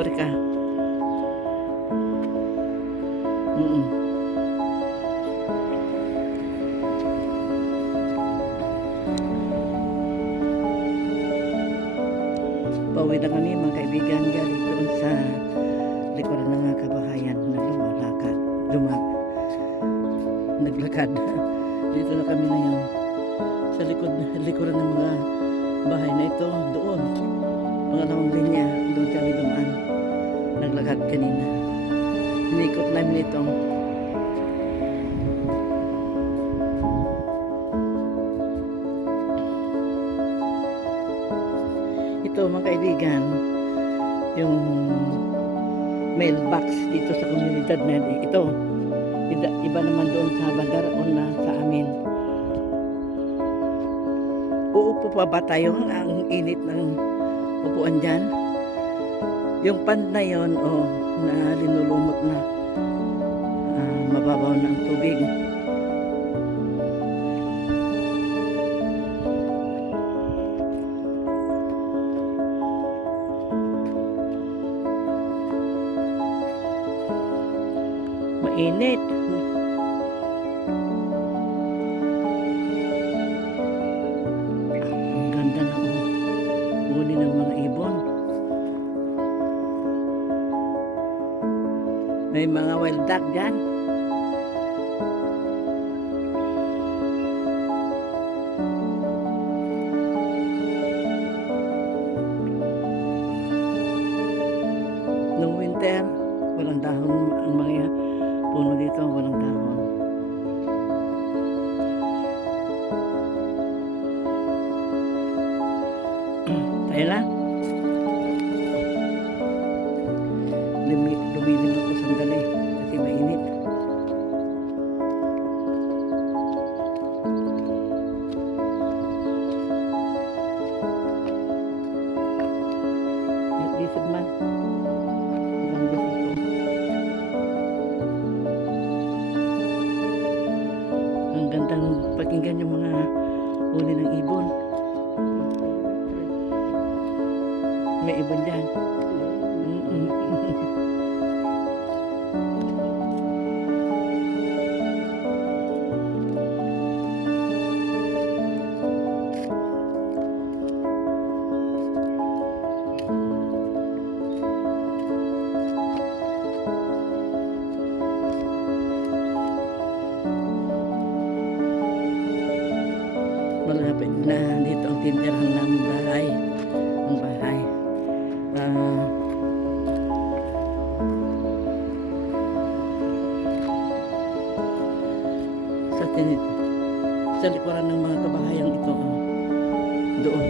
Sorry ka. Mm-mm. Pauwi na kami mga kaibigan galing doon sa likuran ng mga kabahayan na naglakad. Dito na kami ngayon sa likuran ng mga bahay na ito. Doon pangalawang linya, doon kami dumaan, naglakad kanina. Inikot namin ito. Ito mga kaibigan, yung mailbox dito sa komunidad na ito. Iba naman doon sa Bandaraon na sa amin. Uupo pa ba tayo? Ang init ng upuan dyan. Yung pand na yun, na linulumot na. Mababaw na ang tubig. Mainit. Ang ganda na uni ng mga ibon. May mga wild duck dyan. Noong winter, walang dahon ang mga puno dito, walang dahon. Tayo lang. Lumilim ako sandali kasi mainit. Lisod man. Ang gandang pakinggan yung mga uni ng ibon. May ibon dyan. Malapit na dito ang tintirahan ng bahay. Ang bahay. Sa likuran ng mga kabahayang ito, doon.